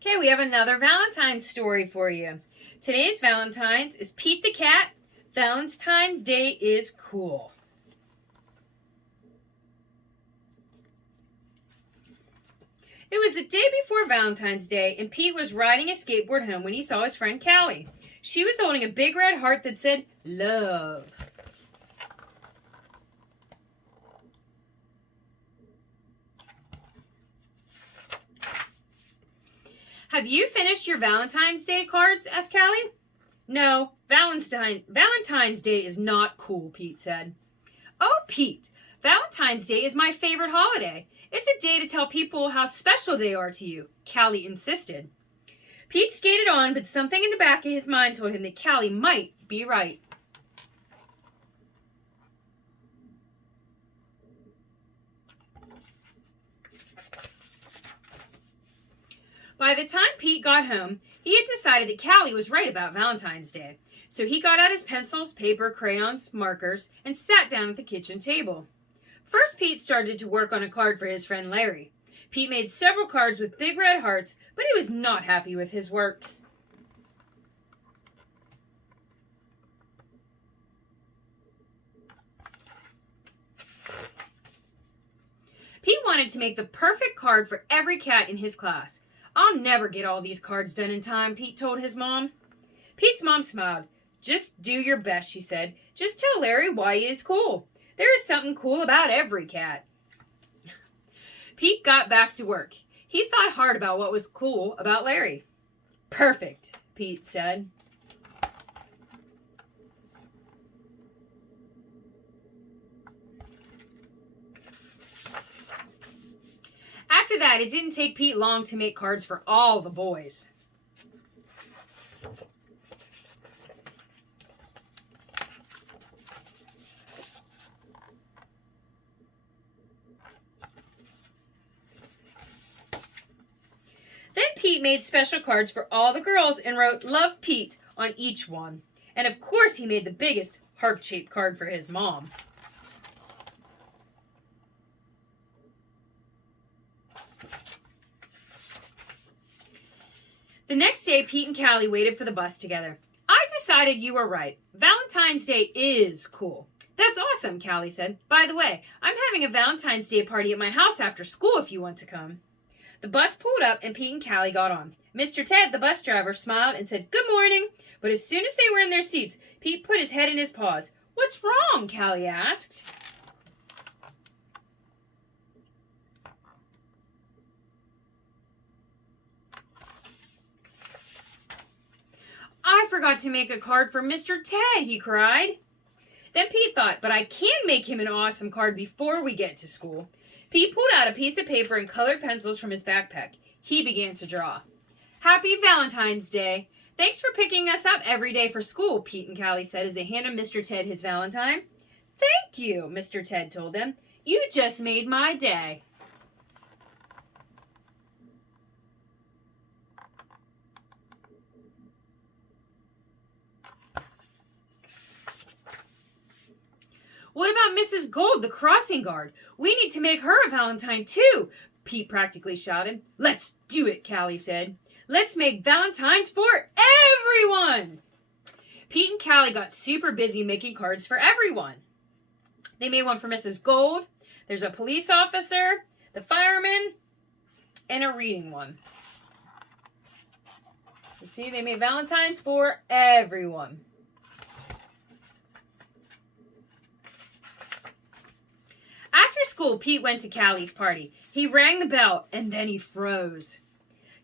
Okay, we have another Valentine's story for you. Today's Valentine's is Pete the Cat. Valentine's Day is cool. It was the day before Valentine's Day, and Pete was riding a skateboard home when he saw his friend Callie. She was holding a big red heart that said, "Love." "Have you finished your Valentine's Day cards?" asked Callie. "No, Valentine's Day is not cool," Pete said. "Oh, Pete, Valentine's Day is my favorite holiday. It's a day to tell people how special they are to you," Callie insisted. Pete skated on, but something in the back of his mind told him that Callie might be right. By the time Pete got home, he had decided that Callie was right about Valentine's Day. So he got out his pencils, paper, crayons, markers, and sat down at the kitchen table. First, Pete started to work on a card for his friend Larry. Pete made several cards with big red hearts, but he was not happy with his work. Pete wanted to make the perfect card for every cat in his class. "I'll never get all these cards done in time," Pete told his mom. Pete's mom smiled. "Just do your best," she said. "Just tell Larry why he is cool. There is something cool about every cat." Pete got back to work. He thought hard about what was cool about Larry. "Perfect," Pete said. After that, it didn't take Pete long to make cards for all the boys. Then Pete made special cards for all the girls and wrote "Love Pete" on each one. And of course, he made the biggest heart-shaped card for his mom. The next day, Pete and Callie waited for the bus together. "I decided you were right. Valentine's Day is cool." "That's awesome," Callie said. "By the way, I'm having a Valentine's Day party at my house after school if you want to come." The bus pulled up and Pete and Callie got on. Mr. Ted, the bus driver, smiled and said, "Good morning." But as soon as they were in their seats, Pete put his head in his paws. "What's wrong?" Callie asked. "I forgot to make a card for Mr. Ted," he cried. Then Pete thought, "But I can make him an awesome card before we get to school." Pete pulled out a piece of paper and colored pencils from his backpack. He began to draw. "Happy Valentine's Day. Thanks for picking us up every day for school," Pete and Callie said as they handed Mr. Ted his Valentine. "Thank you," Mr. Ted told them. "You just made my day." "What about Mrs. Gold, the crossing guard? We need to make her a Valentine too," Pete practically shouted. "Let's do it," Callie said. "Let's make Valentines for everyone." Pete and Callie got super busy making cards for everyone. They made one for Mrs. Gold. There's a police officer, the fireman, and a reading one. So see, they made Valentines for everyone. After school, Pete went to Callie's party. He rang the bell, and then he froze.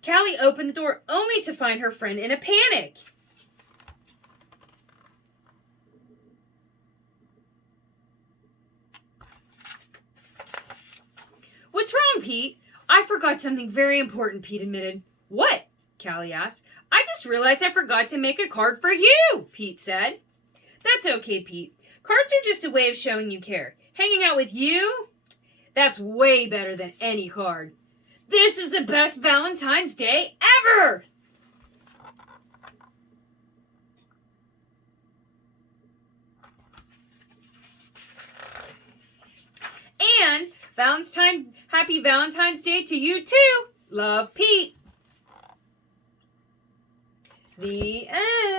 Callie opened the door only to find her friend in a panic. "What's wrong, Pete?" "I forgot something very important," Pete admitted. "What?" Callie asked. "I just realized I forgot to make a card for you," Pete said. "That's okay, Pete. Cards are just a way of showing you care. Hanging out with you? That's way better than any card. This is the best Valentine's Day ever!" And happy Valentine's Day to you too. Love, Pete. The end.